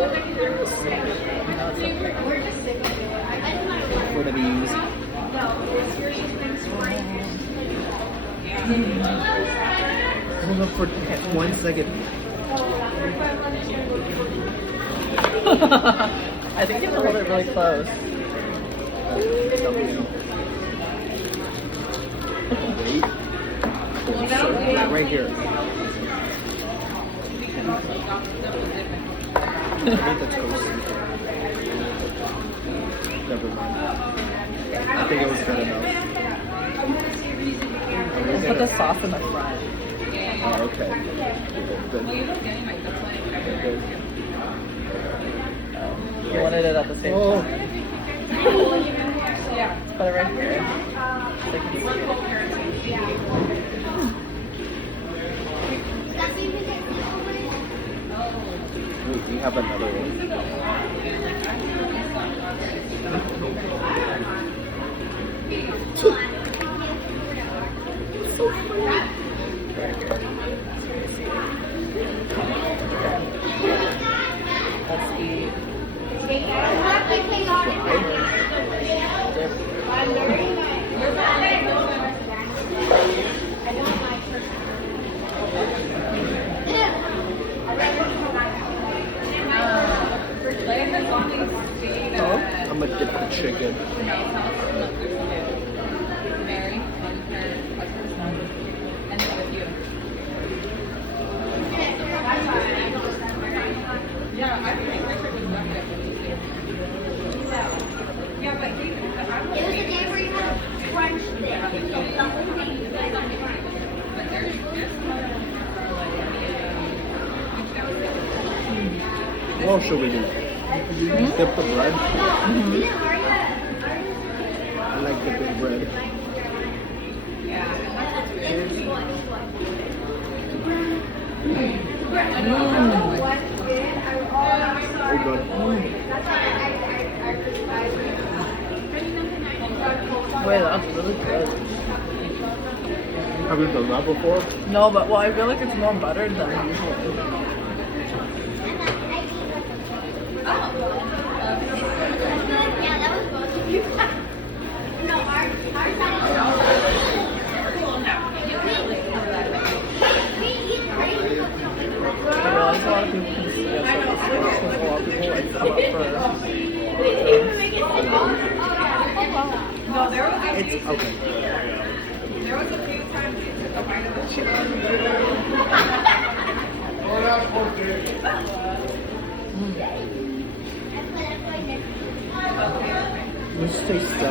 For the bees. Hold up for 1 second. I think you have to hold it really close. Wait. So, right here. I think that's close. Never mind. I think it was good enough. Just put the sauce in the front. Oh, okay. Good. Good. You wanted it at the same Oh. time. Put it right here. They can see it. Wait, we have another one. So funny. Right here. Let's eat. I'm gonna dip the chicken. What else should we do? Dip the bread. I like dipping bread. Very good. Wait, that's really good. Have you done that before? No, but well, I feel like it's more buttered than usual. I realize a lot of people can see us because a lot of people like come up for It's okay. This tastes good.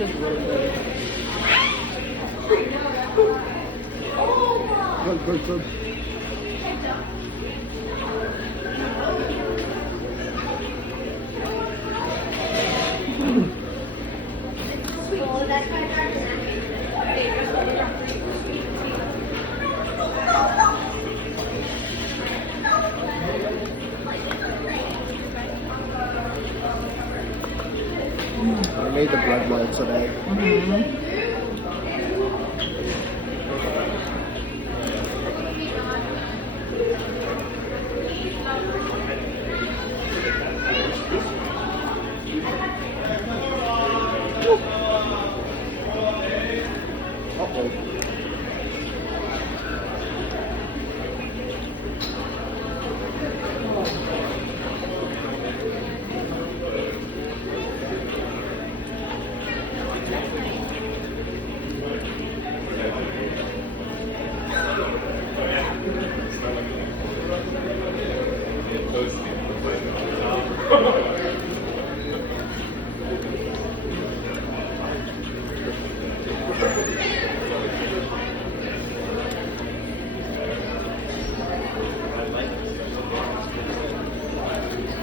just really good. Good. I made the bread roll today. Uh-oh.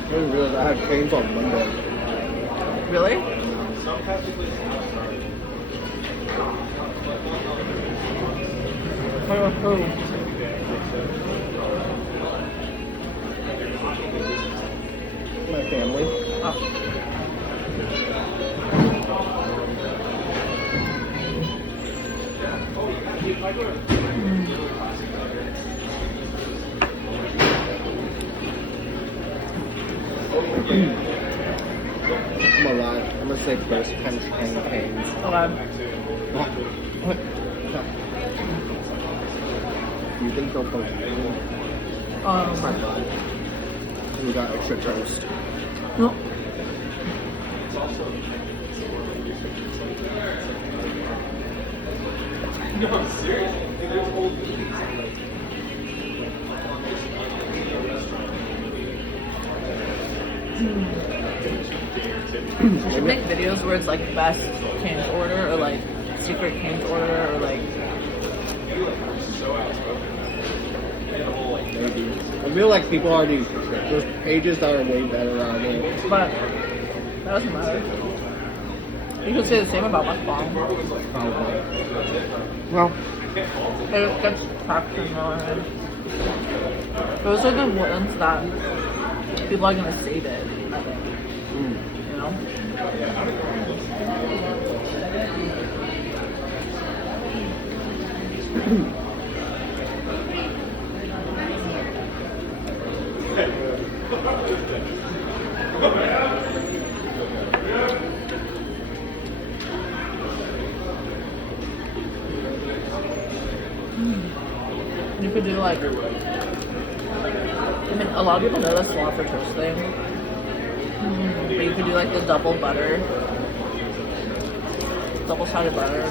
I didn't realize I had canes on Monday. Really? Who? My family. Oh. I'm gonna lie. I'm gonna say first canes. Okay. What? Do you think they'll put we got extra toast. No. No, I'm serious. Dude, there's old movies. We should make videos where it's like best Cane's order or like secret Cane's order or like. So outspoken. Maybe. I feel like people already, there's pages that are way better on it. But that doesn't matter. You could say the same about mukbang. Probably. Well, It gets traction going. Those are the ones that people are gonna save it, I think. You know? You could do like, I mean, a lot of people know the sloth or toast thing, but you could do like the double butter, double-sided butter.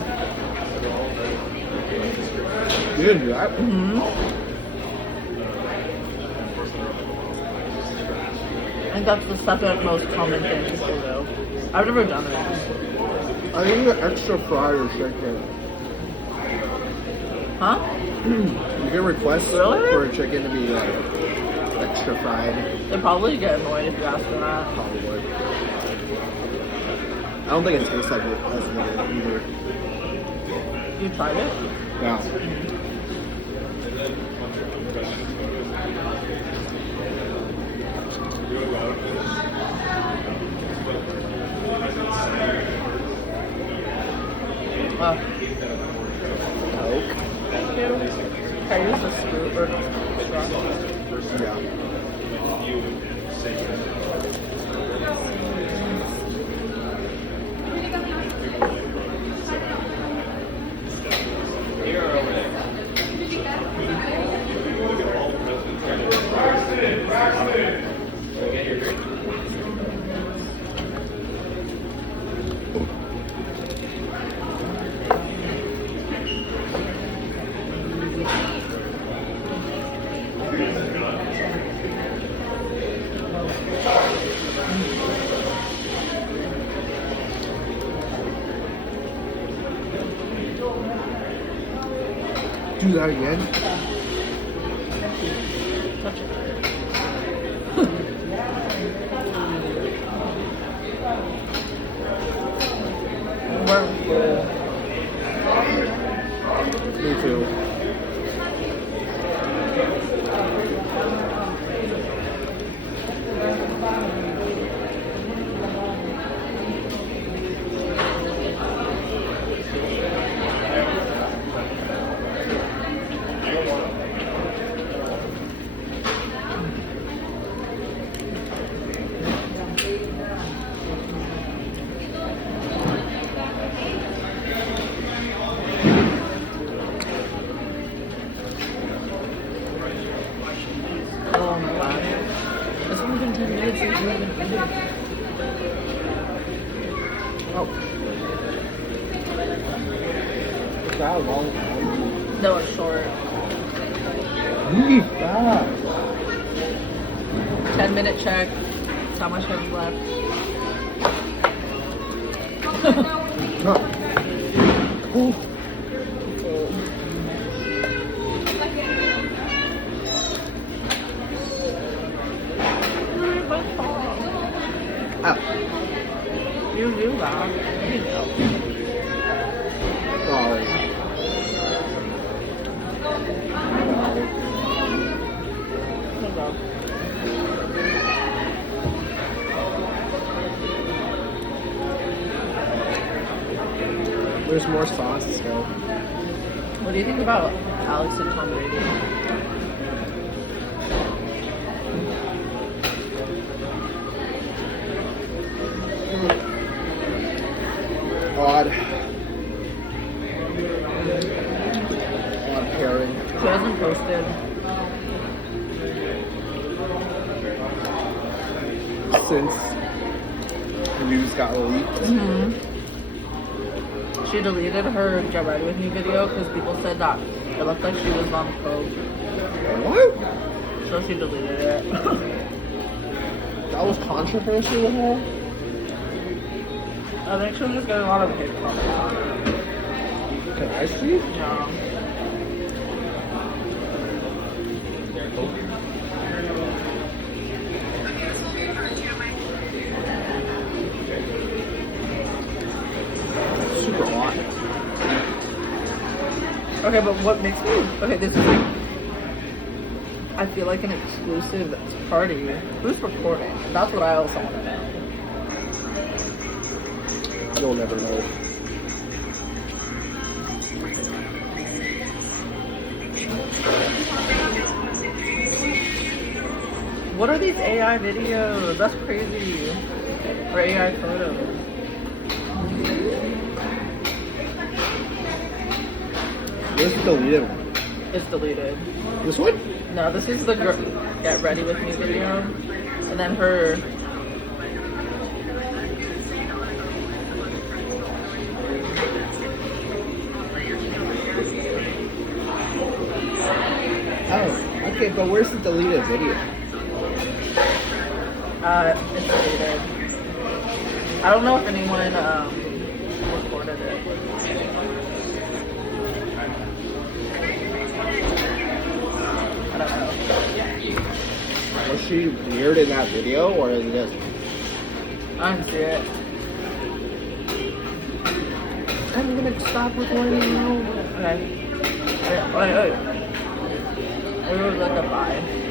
you didn't do that? I think that's the second most common thing people do. I've never done it. I think the extra fried or chicken. Huh? You can request Really? for a chicken to be like extra fried. They'd probably get annoyed if you asked them that. Probably. I don't think it tastes like it as good either. You tried it? Yeah. Oak. I use a scoop or Yeah. Do that again. Me too. 10 minutes into even eating. Oh, Is that a long time? that was short. Really fast. 10-minute check. That's how much has left. Huh. Cool. Ah. You knew that. You know. Sorry. There's more sauce, so. What do you think about Alex and Tom Brady? Odd. Odd pairing. She hasn't posted. Since the news got leaked. Mm-hmm. She deleted her Get Ready With Me video because people said that it looked like she was on coke. What? So she deleted it. That was controversial with her? I think she was just getting a lot of hate from that. Can I see? Yeah. Super hot. Okay, but what makes me... Okay, this is... I feel like an exclusive party. Who's recording? That's what I also want to know. You'll never know. What are these AI videos? That's crazy. Or AI photos. Where's the deleted one? It's deleted. This one? No, this is the Get Ready With Me video. And then her... Oh, okay, but where's the deleted video? It's deleted. I don't know if anyone recorded it. I don't know. Was she weird in that video, or is it just... I didn't see it. I'm gonna stop recording now. Okay. Wait. It was like a 5.